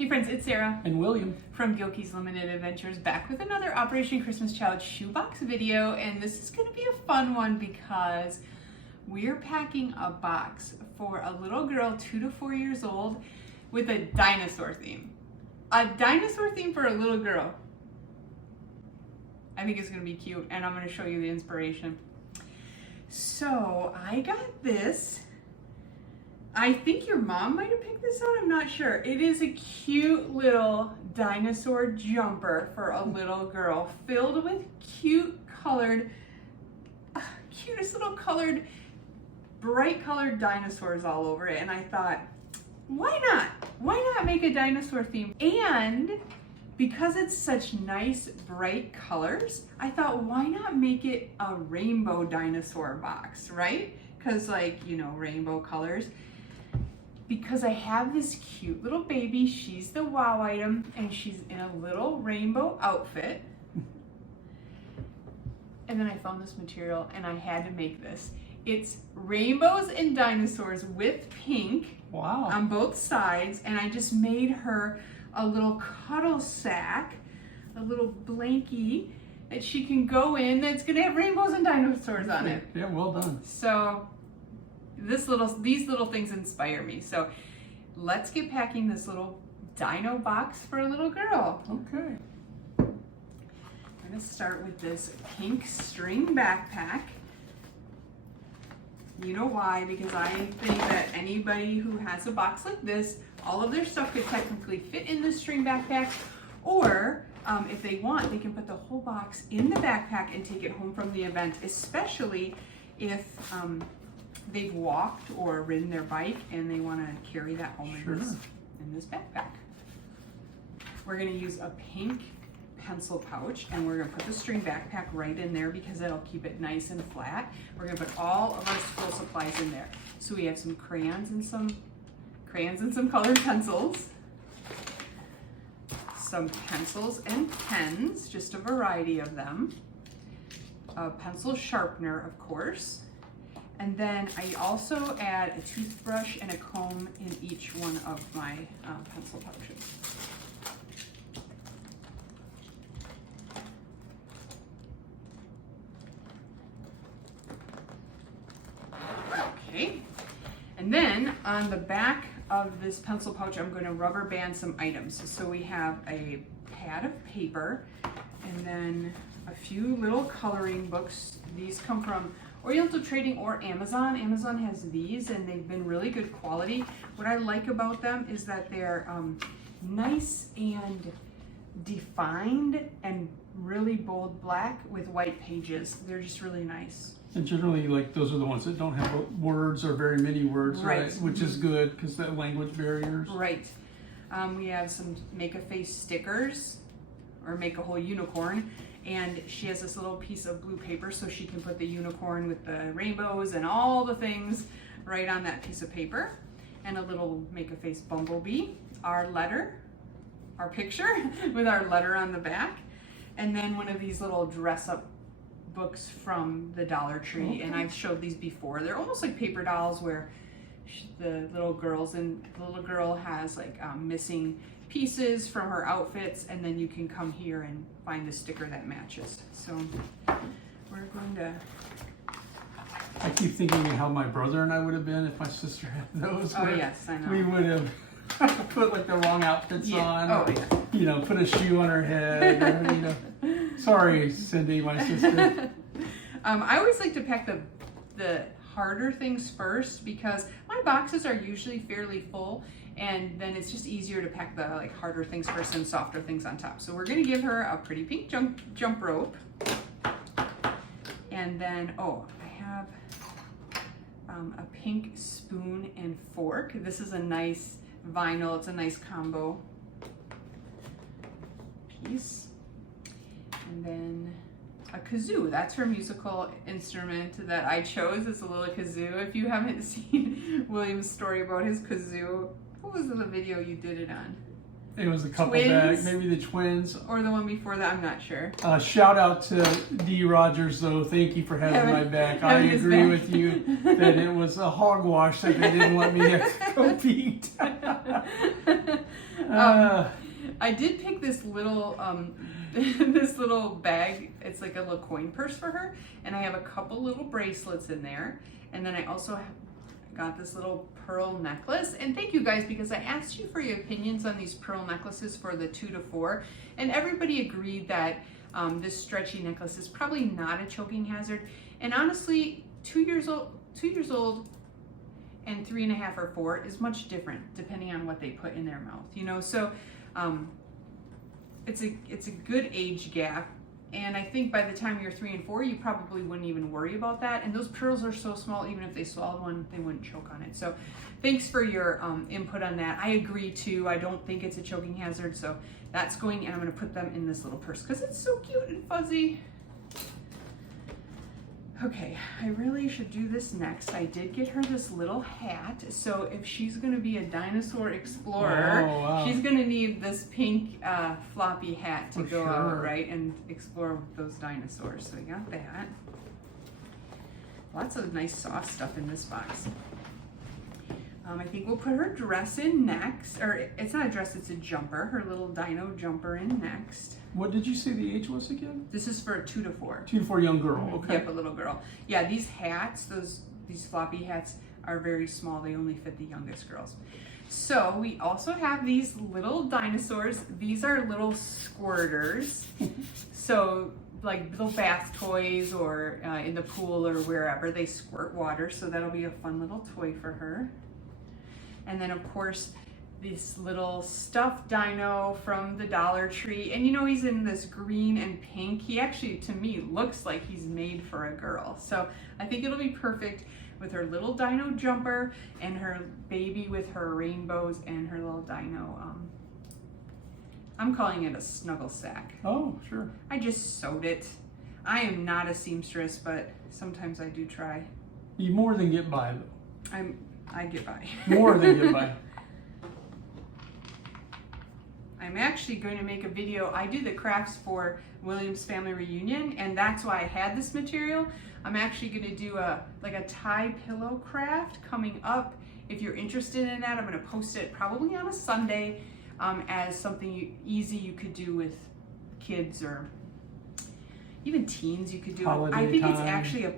Hey friends, it's Sarah And William from Gilkey's Limited Adventures, back with another Operation Christmas Child shoebox video, and this is going to be a fun one because we're packing a box for a little girl 2 to 4 years old with a dinosaur theme. A dinosaur theme for a little girl. I think it's going to be cute, and I'm going to show you the inspiration. So I got this. I think your mom might have picked this out, I'm not sure. It is a cute little dinosaur jumper for a little girl filled with cutest little colored, bright colored dinosaurs all over it. And I thought, why not? Why not make a dinosaur theme? And because it's such nice, bright colors, I thought, why not make it a rainbow dinosaur box, right? Because rainbow colors. Because I have this cute little baby, she's the wow item, and she's in a little rainbow outfit. And then I found this material and I had to make this. It's rainbows and dinosaurs with pink on both sides, and I just made her a little cuddle sack, a little blankie that she can go in that's gonna have rainbows and dinosaurs on it. Yeah, well done. So these little things inspire me. So let's get packing this little dino box for a little girl. Okay. I'm gonna start with this pink string backpack. You know why? Because I think that anybody who has a box like this, all of their stuff could technically fit in this string backpack, or if they want, they can put the whole box in the backpack and take it home from the event, especially if they've walked or ridden their bike and they want to carry that home in this backpack. We're going to use a pink pencil pouch, and we're going to put the string backpack right in there because it'll keep it nice and flat. We're going to put all of our school supplies in there. So we have some crayons and some colored pencils, some pencils and pens, just a variety of them, a pencil sharpener, of course. And then I also add a toothbrush and a comb in each one of my pencil pouches. Okay, and then on the back of this pencil pouch, I'm going to rubber band some items. So we have a pad of paper, and then a few little coloring books. These come from Oriental Trading or Amazon. Amazon has these and they've been really good quality. What I like about them is that they're nice and defined and really bold black with white pages. They're just really nice. And generally, those are the ones that don't have words or very many words, right? Which is good because the language barriers. Right. We have some make a face stickers or make a whole unicorn. And she has this little piece of blue paper so she can put the unicorn with the rainbows and all the things right on that piece of paper. And a little make-a-face bumblebee, our picture with our letter on the back. And then one of these little dress-up books from the Dollar Tree. Okay. And I've showed these before. They're almost like paper dolls where the little girl has missing pieces from her outfits, and then you can come here and find the sticker that matches. So we're going to... I keep thinking of how my brother and I would have been if my sister had those. Oh yes, I know. We would have put the wrong outfits on. Oh yeah. Put a shoe on her head. Or, Sorry, Cindy, my sister. I always like to pack the harder things first because my boxes are usually fairly full, and then it's just easier to pack the harder things first and softer things on top. So we're gonna give her a pretty pink jump rope. And then, I have a pink spoon and fork. This is a nice vinyl, it's a nice combo piece. And then a kazoo, that's her musical instrument that I chose. It's a little kazoo. If you haven't seen William's story about his kazoo, what was the video you did it on? It was a couple back, maybe the twins. Or the one before that, I'm not sure. Shout out to D. Rogers, though. Thank you for having my back. I agree with you that it was a hogwash that they didn't let me compete. I did pick this little this little bag. It's like a little coin purse for her, and I have a couple little bracelets in there, and then I also got this little pearl necklace. And thank you guys, because I asked you for your opinions on these pearl necklaces for the 2 to 4, and everybody agreed that this stretchy necklace is probably not a choking hazard. And honestly, 2 years old and 3.5 or 4 is much different depending on what they put in their mouth, you know. So it's a good age gap, and I think by the time you're 3 and 4, you probably wouldn't even worry about that. And those pearls are so small, even if they swallowed one, they wouldn't choke on it. So thanks for your input on that. I agree too. I don't think it's a choking hazard, so that's going, and I'm going to put them in this little purse because it's so cute and fuzzy. Okay, I really should do this next. I did get her this little hat, so if she's going to be a dinosaur explorer, she's going to need this pink floppy hat to go out, right, and explore with those dinosaurs. So we got that. Lots of nice soft stuff in this box. I think we'll put her dress in next, or it's not a dress, it's a jumper, her little dino jumper in next. What did you say the age was again? This is for a 2 to 4. 2 to 4 young girl, okay. Yep, a little girl. Yeah, these hats, these floppy hats are very small. They only fit the youngest girls. So we also have these little dinosaurs. These are little squirters. So like little bath toys, or in the pool or wherever, they squirt water. So that'll be a fun little toy for her. And then of course, this little stuffed dino from the Dollar Tree. And you know, he's in this green and pink. He actually, to me, looks like he's made for a girl. So I think it'll be perfect with her little dino jumper and her baby with her rainbows and her little dino, I'm calling it a snuggle sack. Oh, sure. I just sewed it. I am not a seamstress, but sometimes I do try. You more than get by, though. I get by. More than get by. I'm actually going to make a video. I do the crafts for William's Family Reunion, and that's why I had this material. I'm actually going to do a tie pillow craft coming up. If you're interested in that, I'm going to post it probably on a Sunday as something easy you could do with kids or even teens. You could do. I think it's actually a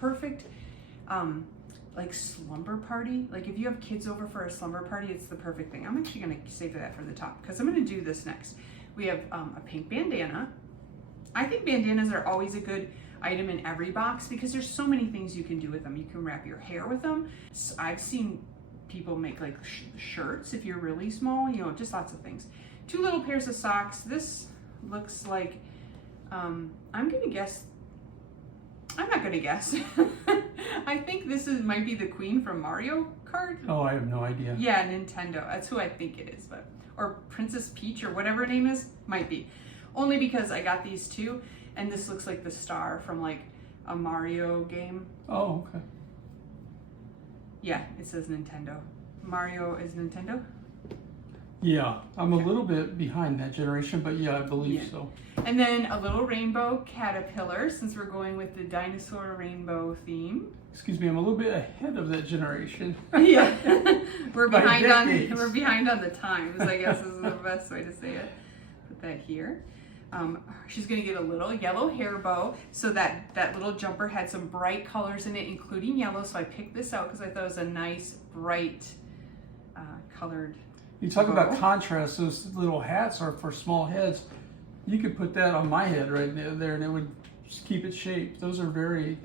perfect like slumber party. Like if you have kids over for a slumber party, it's the perfect thing. I'm actually going to save that for the top because I'm going to do this next. We have a pink bandana. I think bandanas are always a good item in every box because there's so many things you can do with them. You can wrap your hair with them. So I've seen people make like shirts if you're really small, you know, just lots of things. 2 little pairs of socks. This looks like, I'm not gonna guess. I think this might be the queen from Mario Kart. Oh, I have no idea. Yeah, Nintendo. That's who I think it is, or Princess Peach or whatever her name is, might be. Only because I got these too, and this looks like the star from like a Mario game. Oh, okay. Yeah, it says Nintendo. Mario is Nintendo? Yeah, I'm a little bit behind that generation, but yeah, I believe so. And then a little rainbow caterpillar, since we're going with the dinosaur rainbow theme. Excuse me, I'm a little bit ahead of that generation. Yeah, we're behind on the times, I guess is the best way to say it. Put that here. She's gonna get a little yellow hair bow, so that little jumper had some bright colors in it, including yellow. So I picked this out because I thought it was a nice, bright, colored. You talk about contrast. Those little hats are for small heads. You could put that on my head right there, and it would just keep it shaped. Those are very,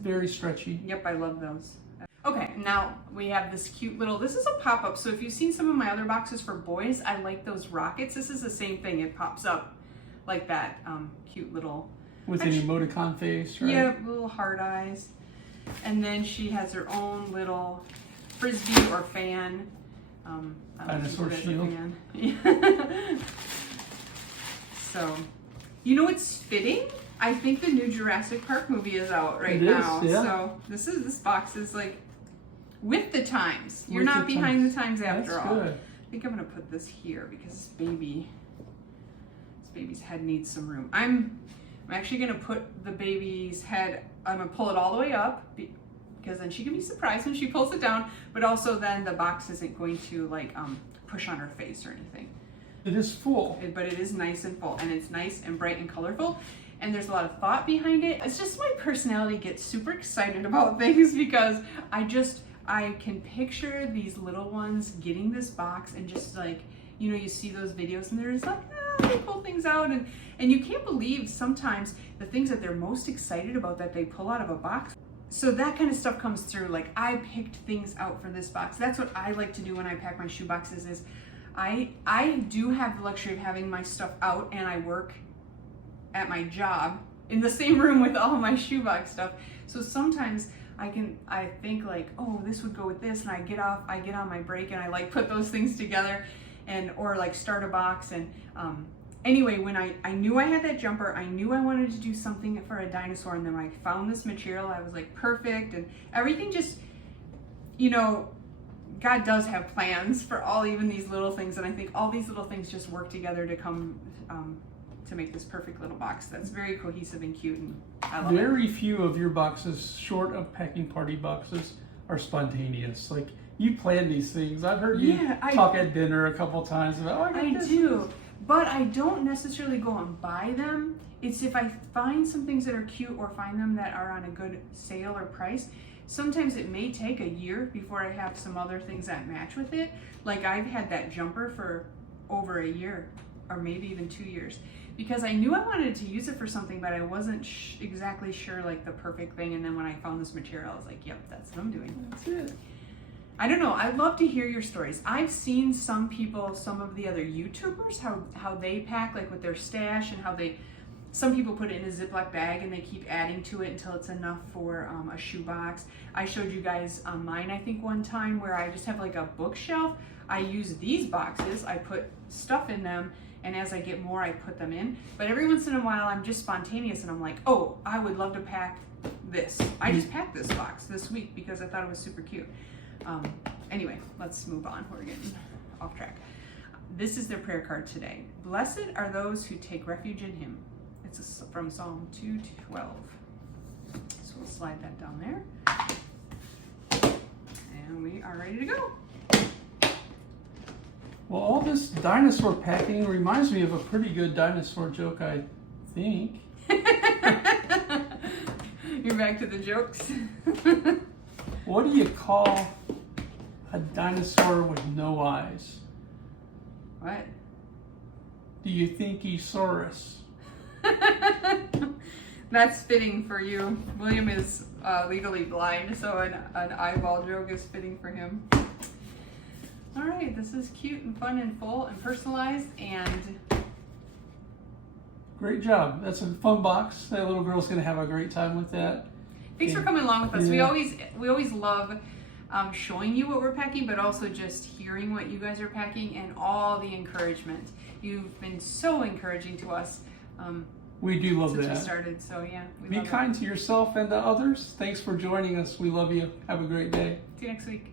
very stretchy. Yep, I love those. Okay, now we have this cute little, this is a pop-up. So if you've seen some of my other boxes for boys, I like those rockets. This is the same thing. It pops up like that cute little. With an emoticon face, right? Yeah, little heart eyes. And then she has her own little frisbee or fan. Dinosaur shield. So, you know what's fitting? I think the new Jurassic Park movie is out right now. Yeah. So this box is like with the times. You're not behind the times after all. Good. I think I'm gonna put this here because this baby's head needs some room. I'm actually gonna put the baby's head. I'm gonna pull it all the way up because then she can be surprised when she pulls it down, but also then the box isn't going to like push on her face or anything. It is full. But it is nice and full, and it's nice and bright and colorful, and there's a lot of thought behind it. It's just my personality gets super excited about things because I can picture these little ones getting this box and just like, you know, you see those videos and they're just like, they pull things out, and you can't believe sometimes the things that they're most excited about that they pull out of a box. So that kind of stuff comes through. Like, I picked things out for this box. That's what I like to do when I pack my shoe boxes is I do have the luxury of having my stuff out, and I work at my job in the same room with all my shoebox stuff. So sometimes I think like, oh, this would go with this, and I get on my break and I like put those things together, or like start a box. And anyway, when I knew I had that jumper, I knew I wanted to do something for a dinosaur, and then when I found this material, I was like, perfect, and everything just, you know, God does have plans for even these little things, and I think all these little things just work together to come to make this perfect little box that's very cohesive and cute, and I love it. Very few of your boxes, short of packing party boxes, are spontaneous. Like, you plan these things. I've heard you talk at dinner a couple times about, I do, but I don't necessarily go and buy them. It's if I find some things that are cute or find them that are on a good sale or price. Sometimes it may take a year before I have some other things that match with it. Like, I've had that jumper for over a year, or maybe even 2 years, because I knew I wanted to use it for something, but I wasn't exactly sure like the perfect thing. And then when I found this material, I was like, yep, that's what I'm doing. That's it. I don't know. I'd love to hear your stories. I've seen some people, some of the other YouTubers, how they pack, like with their stash, and how some people put it in a Ziploc bag and they keep adding to it until it's enough for a shoebox. I showed you guys on mine, I think, one time where I just have like a bookshelf. I use these boxes, I put stuff in them, and as I get more, I put them in. But every once in a while, I'm just spontaneous and I'm like, oh, I would love to pack this. I just packed this box this week because I thought it was super cute. Anyway, let's move on. We're getting off track. This is their prayer card today. Blessed are those who take refuge in him. It's from Psalm 2:12. So we'll slide that down there. And we are ready to go. Well, all this dinosaur packing reminds me of a pretty good dinosaur joke, I think. You're back to the jokes. What do you call a dinosaur with no eyes? What? Do you think Esaurus? That's fitting for you. William is legally blind, so an eyeball joke is fitting for him. All right, this is cute and fun and full and personalized, and great job. That's a fun box. That little girl's gonna have a great time with that. Thanks for coming along with us. Yeah. We always love showing you what we're packing, but also just hearing what you guys are packing and all the encouragement. You've been so encouraging to us. We do love that. Since we started, so yeah. Be kind to yourself and to others. Thanks for joining us. We love you. Have a great day. See you next week.